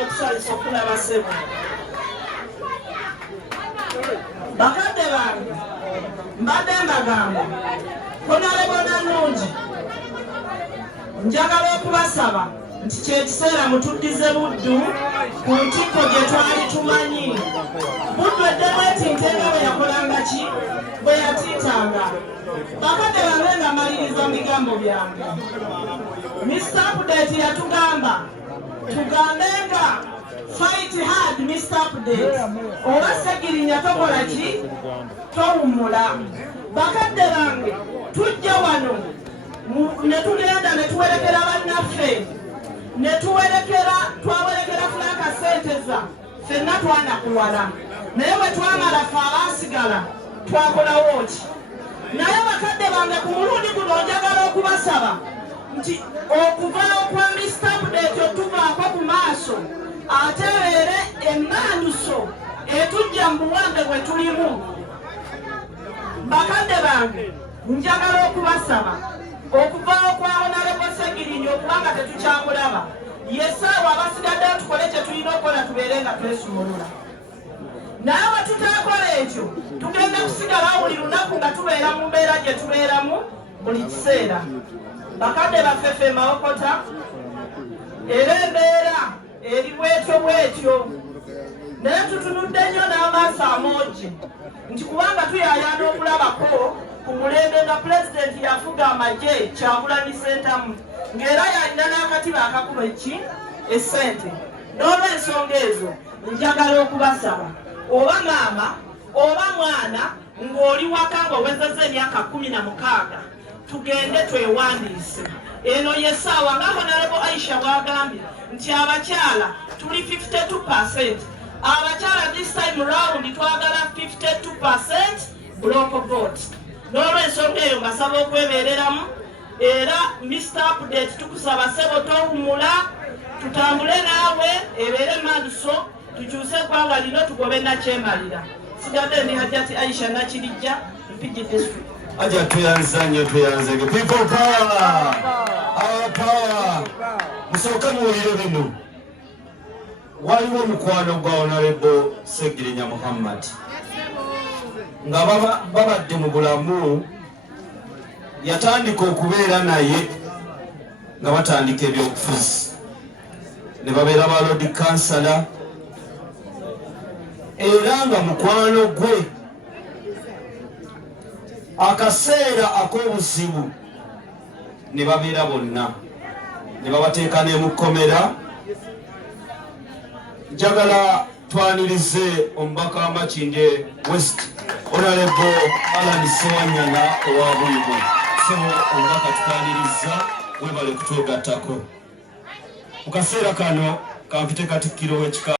tugenze okusalisa okulaba ssebo. Bakadde bange mbadde mbagamba Honorable Nanungi njagala okubasaba nti kyekiseera mutuddize Buddu ku ntikko gye twali tumanyi. Buddu eddemu etintenga bwe yakolanga ki bwe yatiitanga. Bakadde bange nga maliriza mu bigambo byange. Mr. Update yatugamba tugambenga fight hard Mr. Update oba Segirinya tokola ki towummula. Bakadde bange tujja wano ne tugenda ne tuwerekera bannaffe ne twawerekera Frank Senteza ffenna twanakuwala naye bwe twamala ffe abaasigala twakolawo ki. Naye bakadde bange ku mulundi guno njagala okubasaba nti okuvaawo kwa Mr. Update otuvaako ku maaso ate ebeere emmanduso etujja mu buwange bwe tulimu. Bakadde bange njagala okubasaba okuvaawo kwa Honorable Segirinya okubanga tetukyamulaba yesaawa abasigaddeyo tukole kye tulina okukola tubeere nga twesumulula. Naye bwe tutaakola ekyo tugenda kusigala buli lunaku nga tubeera mu mbeera gye tubeeramu buli kiseera. Bakadde baffe ffe Mawokota era embeera eri bwetyo naye tutunudde nnyo n'amaaso amoogi nti kubanga tuyayaana okulabako ku mulembe nga pulezidenti yafuga amagye Kyagulanyi Ssentamu ng'era yalina n'akatiba akakuba essente. N'olw'ensonga ezo njagala okubasaba oba maama oba mwana ng'oli waka ng'owezezza emyaka 16 tugende twewandiise. Eno yessaawa nga Honorable Aisha bw'agambye nti abakyala tuli 52%. Abakyala this time round twagala 52% block vote. N'olw'ensonga eyo mbasaba okwebeereramu era Mr. Update tukusaba ssebo towummula tutambule naawe ebeere emmanduso tukyuse eggwanga lino tugobe nakyemalira. Sigadde ndi Hajjati Aisha Nakirijja Mpigi District. Aja tuyanza nnyo tuyanze people power our power. Musooka muwulire bino. Waliwo omukwano gwa Honorable Segirinya Muhammad nga babadde mu bulamu yatandika okubeera naye nga batandika ebyobufuzi ne babeera ba Lord Councillor era nga mukwano gwe akaseera ak'obuzibu ne babeera bonna ne babateeka ne mukomera. Njagala twanirize omubaka wa Makindye West Honorable Alan Sewanyana owa Bwimu. So omubaka tukwaniriza webale kutwegattako mu kaseera kano kampite Katikkiro w'ekika